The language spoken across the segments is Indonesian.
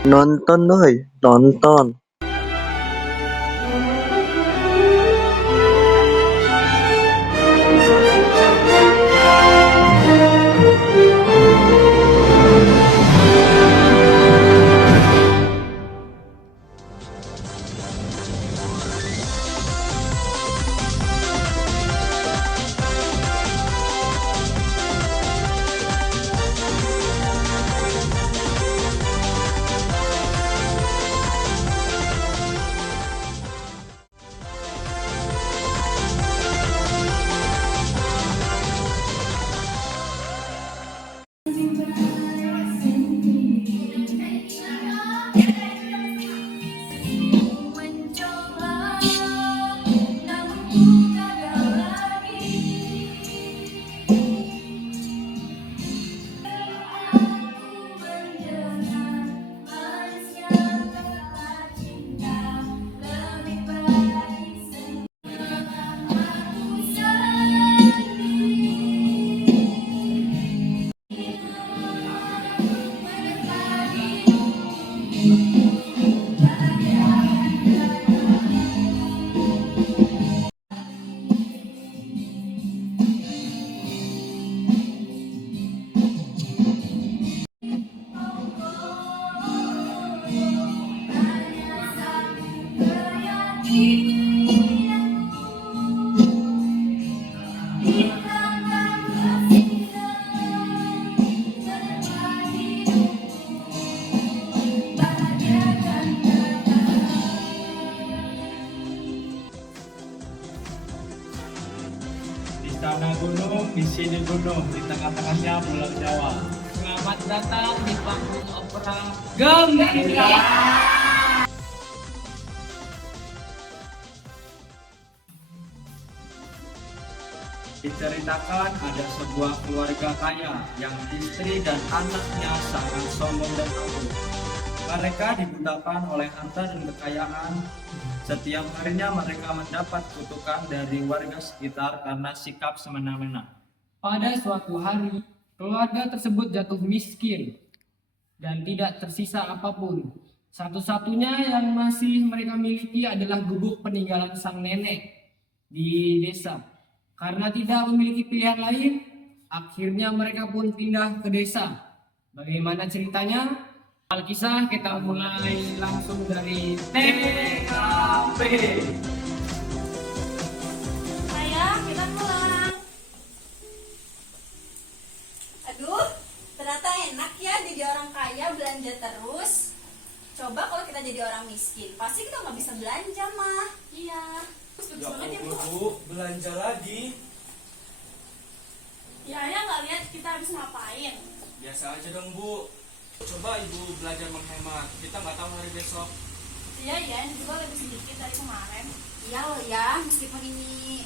Nonton doi, nonton. Di sana gunung, di sini gunung, di tengah-tengahnya Pulau Jawa. Selamat datang di panggung opera Gembira. Diceritakan ada sebuah keluarga kaya yang istri dan anaknya sangat sombong dan angkuh. Mereka dibutakan oleh harta dan kekayaan. Setiap harinya mereka mendapat kutukan dari warga sekitar karena sikap semena-mena. Pada suatu hari, keluarga tersebut jatuh miskin dan tidak tersisa apapun. Satu-satunya yang masih mereka miliki adalah gubuk peninggalan sang nenek di desa. Karena tidak memiliki pilihan lain, akhirnya mereka pun pindah ke desa. Bagaimana ceritanya? Alkisah kita mulai langsung dari TKP. Ayah, kita pulang. Aduh, ternyata enak ya jadi orang kaya belanja terus. Coba kalau kita jadi orang miskin, pasti kita nggak bisa belanja mah. Iya. Terus bagus banget ya, Bu. Belanja lagi. Ya, ayah nggak lihat kita habis ngapain. Biasa aja dong, Bu. Coba Ibu belajar menghemat. Kita nggak tahu hari besok. Iya, ya, ini juga lebih sedikit dari kemarin. Iya loh ya, meskipun ini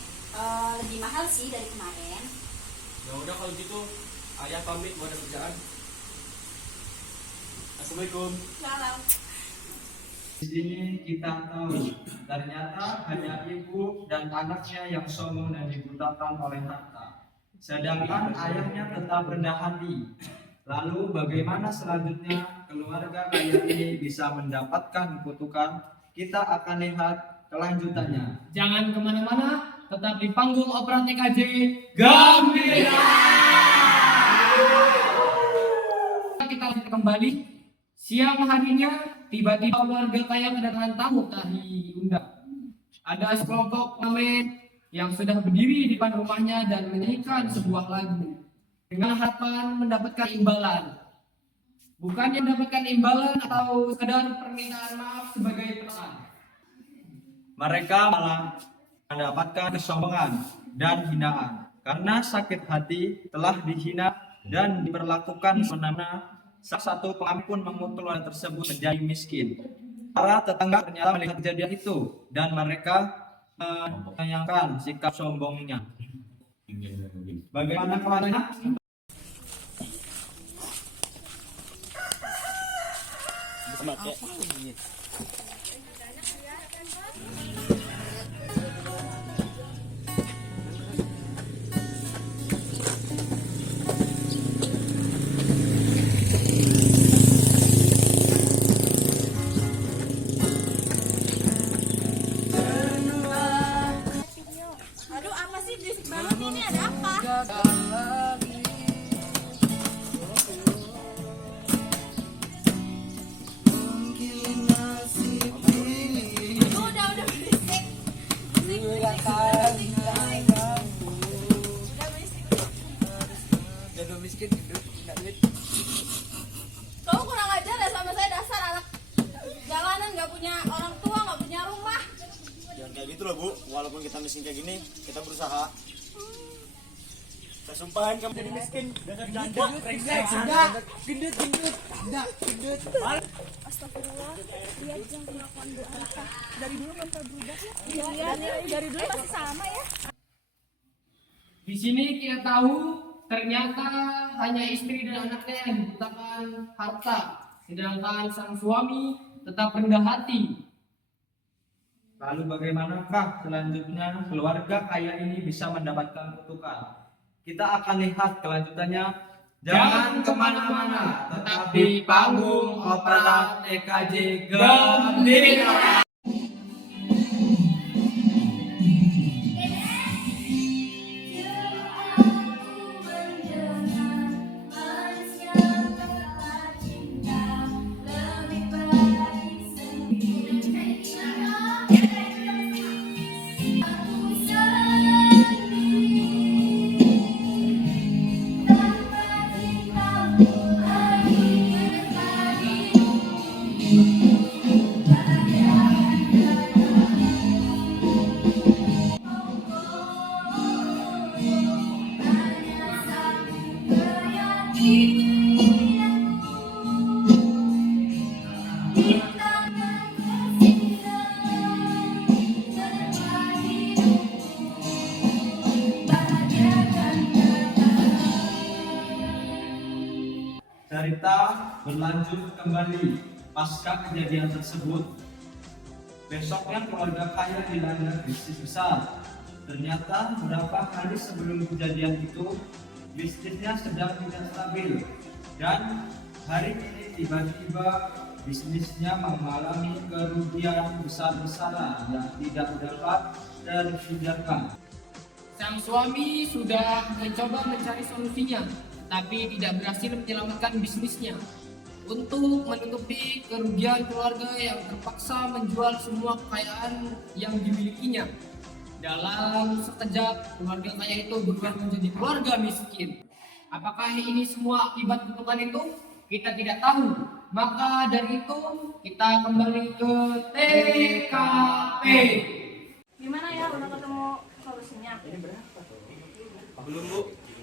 lebih mahal sih dari kemarin. Ya udah kalau gitu, Ayah pamit buat ada kerjaan. Assalamualaikum. Salam. Di sini kita tahu ternyata hanya ibu dan anaknya yang sombong dan dibutakan oleh harta, sedangkan ayahnya tetap rendah hati. Lalu bagaimana selanjutnya keluarga kaya ini bisa mendapatkan kutukan? Kita akan lihat kelanjutannya. Jangan kemana-mana, tetap di panggung opera TKJ Gembira. Kita lanjut kembali. Siang harinya, tiba-tiba warga kaya kedatangan tamu tak diundang. Ada sekelompok pengamen yang sudah berdiri di depan rumahnya dan menyanyikan sebuah lagu dengan harapan mendapatkan imbalan. Bukannya mendapatkan imbalan atau sekedar permintaan maaf sebagai pesan. Mereka malah mendapatkan kesombongan dan hinaan karena sakit hati telah dihina dan diperlakukan semena-mena. Salah satu pengamen pun mengutuk orang tersebut menjadi miskin. Para tetangga ternyata melihat kejadian itu dan mereka menyayangkan sikap sombongnya. Bagaimana kelanjutannya? miskin gendut, nggak duit. Kamu kurang ajar ya sama saya, dasar anak jalanan, nggak punya orang tua, nggak punya rumah. Jangan kayak gitu loh Bu, walaupun kita miskin kayak gini, kita berusaha. Saya sumpahin kamu jadi miskin. Dasar janda, brengsek, Gendut, gendut. Astagfirullah, lihat yang kelakuan Bu Anita. Dari dulu kan berubah ya. Iya, dari dulu masih sama ya. Di sini kita tahu ternyata hanya istri dan anaknya yang dibutuhkan harta, sedangkan sang suami tetap rendah hati. Lalu bagaimanakah selanjutnya keluarga kaya ini bisa mendapatkan kutukan? Kita akan lihat kelanjutannya. Jangan kemana-mana, tetap di panggung opera TKJ Gembira. Cerita berlanjut kembali pasca kejadian tersebut. Besoknya keluarga kaya dilanda bisnis besar. Ternyata beberapa hari sebelum kejadian itu bisnisnya sedang tidak stabil, dan hari ini tiba-tiba bisnisnya mengalami kerugian besar-besaran yang tidak dapat terhindarkan. Sang suami sudah mencoba mencari solusinya, tapi tidak berhasil menyelamatkan bisnisnya. Untuk menutupi kerugian keluarga yang terpaksa menjual semua kekayaan yang dimilikinya. Dalam sekejap, keluarga kaya itu berubah menjadi keluarga miskin. Apakah ini semua akibat kutukan itu? Kita tidak tahu. Maka dari itu, kita kembali ke TKP. Gimana ya, udah ketemu solusinya? Belum Bu,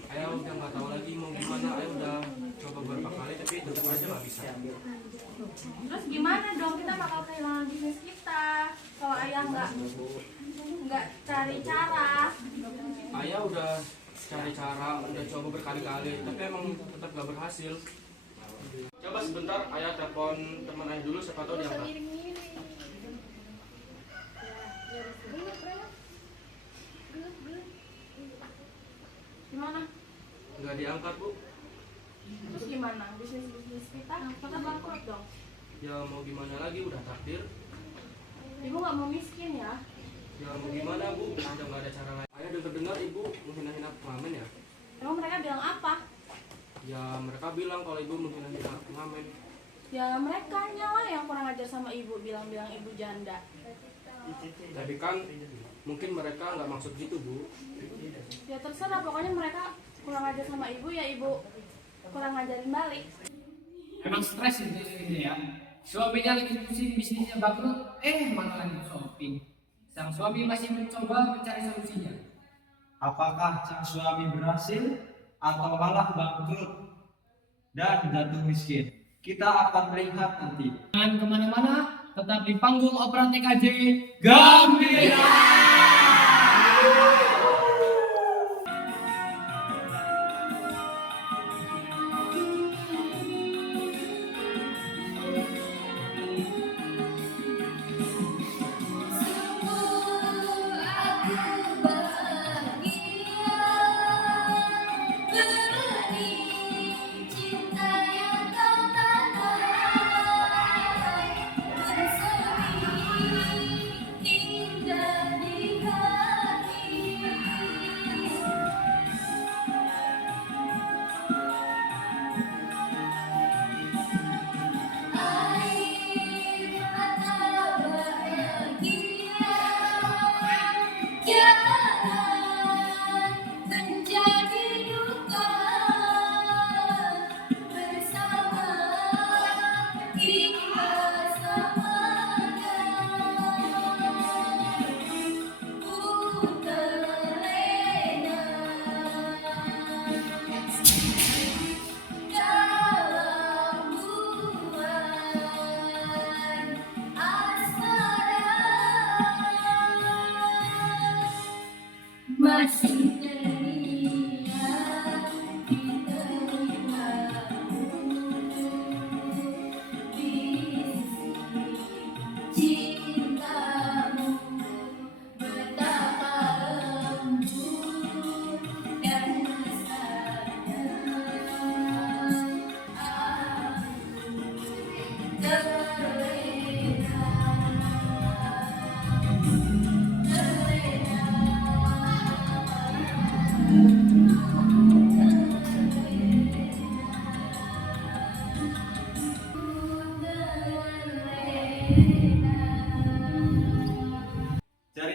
ayah udah nggak tahu lagi mau gimana. Ayah udah coba beberapa kali tapi tetap aja nggak bisa. Terus gimana dong, kita bakal kehilangan bisnis kita kalau ayah nggak cari cara. Ayah udah cari cara, udah coba berkali-kali, tapi emang tetap gak berhasil. Coba sebentar, ayah telepon teman ayah dulu, siapa tahu diangkat. Gimana? Nggak diangkat Bu. Terus gimana? Bisnis kita bangkrut dong. Ya mau gimana lagi, udah takdir. Ibu nggak mau miskin ya? Ya mau gimana Bu, udah nggak ada cara lain. Ayah dengar ibu menghina-hina pengamen ya. Emang mereka bilang apa? Ya mereka bilang kalau ibu menghina-hina pengamen. Ya mereka nyala yang kurang ajar sama ibu, bilang-bilang ibu janda. Tapi kan mungkin mereka nggak maksud gitu Bu. Ya terserah, pokoknya mereka kurang ajar sama ibu, ya ibu kurang ngajarin balik. Memang stres ini ya. Suaminya lagi pusing bisnisnya bangkrut, malah lagi shopping. Sang suami masih mencoba mencari solusinya. Apakah sang suami berhasil atau malah bangkrut dan jatuh miskin? Kita akan melihat nanti. Jangan kemana-mana, tetap di panggung opera TKJ Gembira. Indah di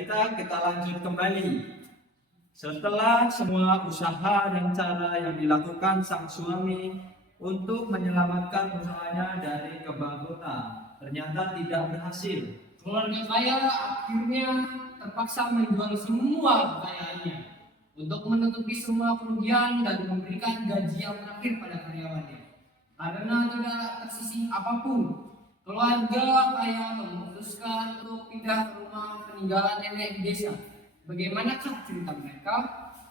Cerita kita lanjut kembali. Setelah semua usaha dan cara yang dilakukan sang suami untuk menyelamatkan usahanya dari kebangkrutan, ternyata tidak berhasil. Keluarga kaya akhirnya terpaksa menjual semua kekayaannya untuk menutupi semua kerugian dan memberikan gaji yang terakhir pada karyawannya. Karena tidak tersisih apapun, keluarga kaya memutuskan untuk pindah ke rumah peninggalan nenek di desa. Bagaimanakah cerita mereka?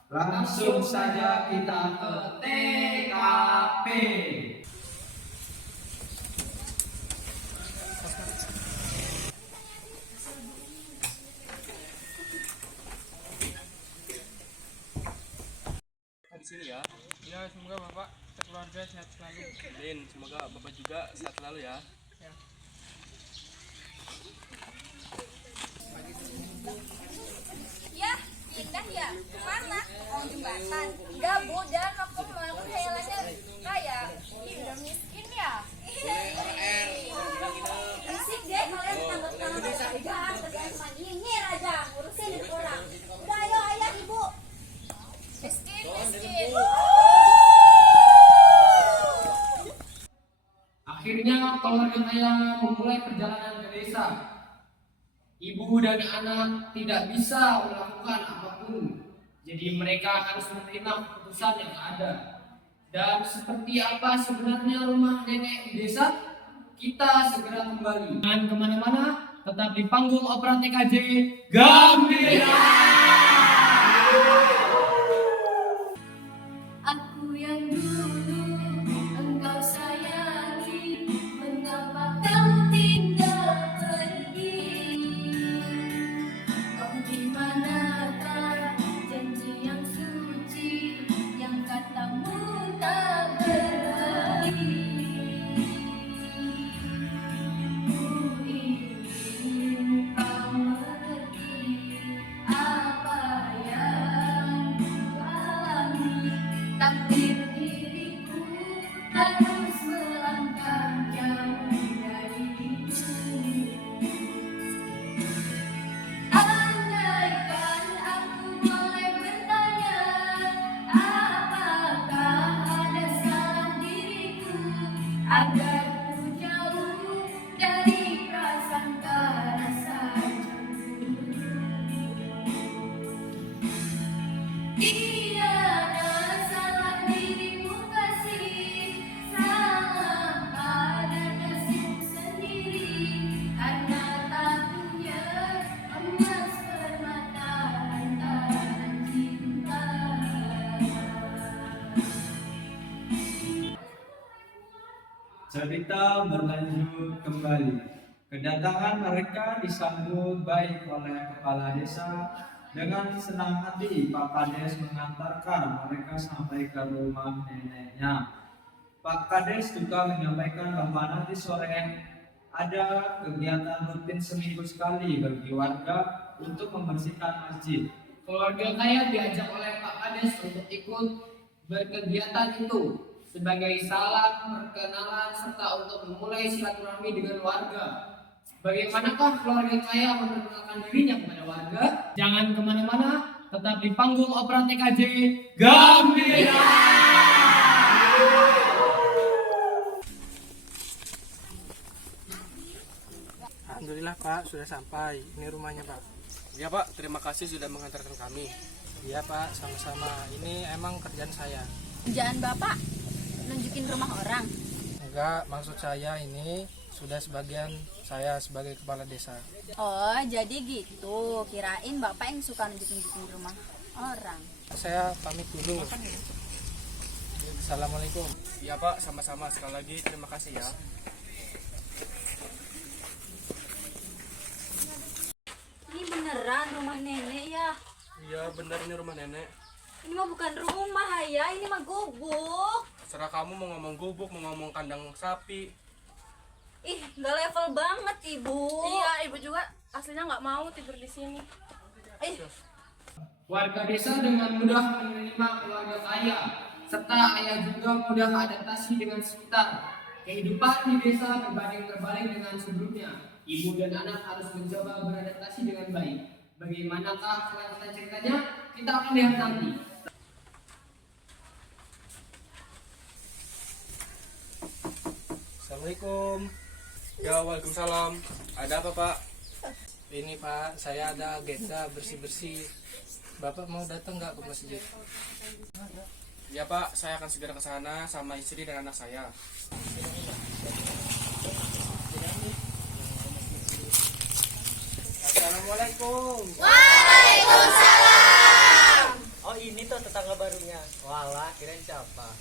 Langsung saja kita ke TKP. Di sini ya. Ya, semoga Bapak sekeluarga sehat selalu. Amin. Semoga Bapak juga sehat selalu ya. Ya, indah ya. Kemana? Mau jembatan? Enggak, Bu. Dan aku melakukan khayalannya kaya. Ih, udah miskin ya? Risik deh kalian ditangkap-tangkap kerjaan cuma nyinyir aja. Ngurusin hidup orang. Udah, ayo ayah, ibu. Miskin. Akhirnya keluarga kaya memulai perjalanan ke desa. Ibu dan anak tidak bisa melakukan apapun, jadi mereka harus menerima keputusan yang ada. Dan seperti apa sebenarnya rumah nenek di desa? Kita segera kembali. Jangan kemana-mana, tetap di panggung opera TKJ Gambira. Aku yang dulu engkau sayangi, mengapa kau tinggal pergi? Oh, di manakah janji yang suci yang katamu tak berarti? Ku ingin kau mengerti apa yang ku alami. Takdir diriku harus melangkah jauh darimu. Andaikan aku boleh bertanya, apakah ada salah diriku agar ku jauh dari prasangka rasa cemburu? Tiada salah dirimu kasih, salah pada nasib sendiri, karena tak punya emas permata lantaran cinta. Cerita berlanjut kembali. Kedatangan mereka disambut baik oleh kepala desa. Dengan senang hati, Pak Kades mengantarkan mereka sampai ke rumah neneknya. Pak Kades juga menyampaikan bahwa nanti sore ada kegiatan rutin seminggu sekali bagi warga untuk membersihkan masjid. Keluarga kaya diajak oleh Pak Kades untuk ikut berkegiatan itu sebagai salam perkenalan serta untuk memulai silaturahmi dengan warga. Bagaimanakah keluarga kaya memperkenalkan dirinya kepada warga? Jangan kemana-mana, tetap di panggung opera TKJ Gambira. Alhamdulillah Pak, sudah sampai. Ini rumahnya Pak. Ya Pak, terima kasih sudah mengantarkan kami. Iya Pak, sama-sama. Ini emang kerjaan saya. Kerjaan Bapak nunjukin rumah orang. Enggak, maksud saya ini sudah sebagian saya sebagai kepala desa. Oh, jadi gitu. Kirain Bapak yang suka nunjukin rumah orang. Saya pamit dulu. Assalamualaikum. Ya Pak, sama-sama. Sekali lagi terima kasih ya. Ini beneran rumah nenek ya? Iya benar, ini rumah nenek. Ini mah bukan rumah ya, ini mah gubuk. Serah kamu mau ngomong gubuk, mau ngomong kandang sapi. Ih, nggak level banget ibu. Iya, ibu juga aslinya nggak mau tidur di sini. Ih, Warga desa dengan mudah menerima keluarga kaya, serta ayah juga mudah adaptasi dengan sekitar. Kehidupan di desa berbanding terbalik dengan sebelumnya. Ibu dan anak harus mencoba beradaptasi dengan baik. Bagaimanakah kelanjutan ceritanya? Kita akan lihat nanti. Assalamualaikum. Ya, waalaikumsalam. Ada apa, Pak? Ini Pak, saya ada agenda bersih-bersih. Bapak mau datang nggak ke masjid? Ya, Pak, saya akan segera ke sana sama istri dan anak saya. Assalamualaikum. Oh ini tuh tetangga barunya. Walah, kirain siapa?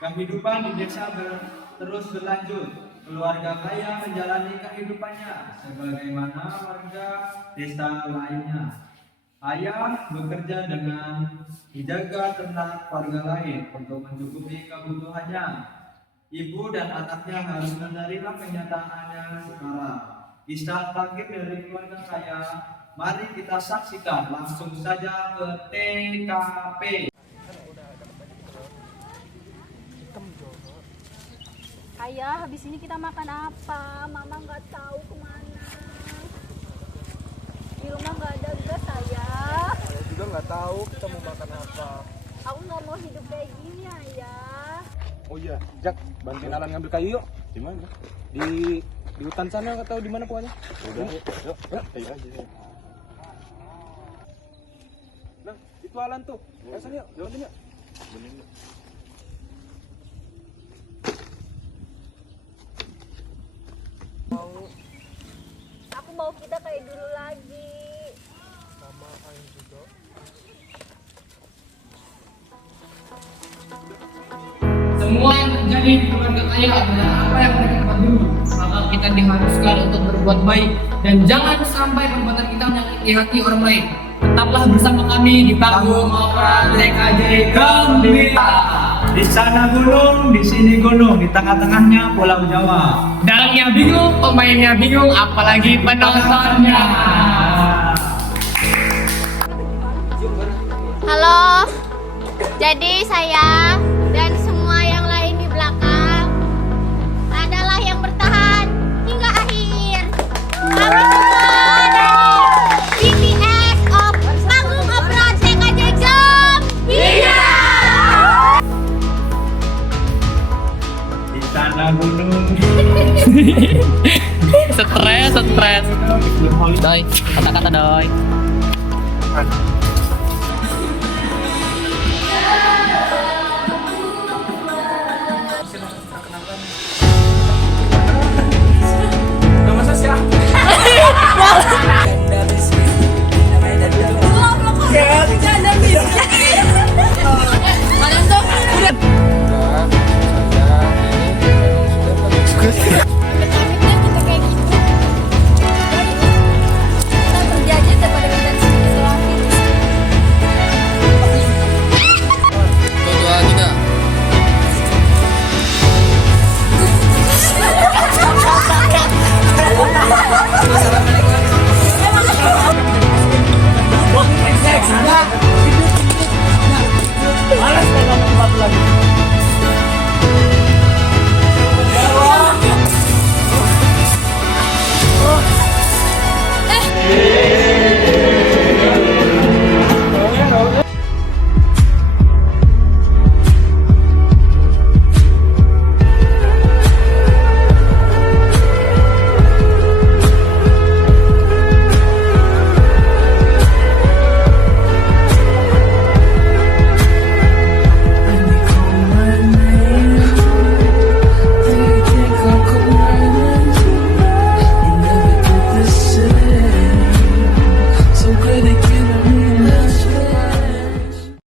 Kehidupan di desa terus berlanjut. Keluarga kaya menjalani kehidupannya sebagaimana warga desa lainnya. Ayah bekerja dengan menjaga ternak warga lain untuk mencukupi kebutuhannya. Ibu dan anaknya harus menerima kenyataannya sekarang. Kisah terakhir dari keluarga kaya, mari kita saksikan langsung saja ke TKP. Ayah, habis ini kita makan apa? Mama nggak tahu kemana. Di rumah nggak ada gas, ayah. Saya juga nggak tahu kita mau makan apa. Aku nggak mau hidup kayak gini, ayah. Oh iya, Jak, bantuin Alan ngambil kayu yuk. Di mana? Di hutan sana atau di mana pokoknya? Udah, yuk, ayo aja. Nah, itu Alan tuh. Ayo sana yuk, bantuin yuk. Aku mau kita kayak dulu lagi. Sama Ain juga. Semua yang terjadi di keluarga kaya adalah apa yang mereka dapat dulu. Maka kita diharuskan untuk berbuat baik dan jangan sampai perbuatan kita menyakiti hati orang lain. Tetaplah bersama kami di panggung opera TKJ Gembira. Di sana gunung, di sini gunung, di tengah-tengahnya Pulau Jawa. Dalangnya bingung, pemainnya bingung, apalagi penontonnya. Halo, jadi saya dan semua yang lain di belakang adalah yang bertahan hingga akhir. Kami semua dari BTS of Panggung Opera TKJ Gembira. Di sana gunung. Stres. Doi, kata-kata doi.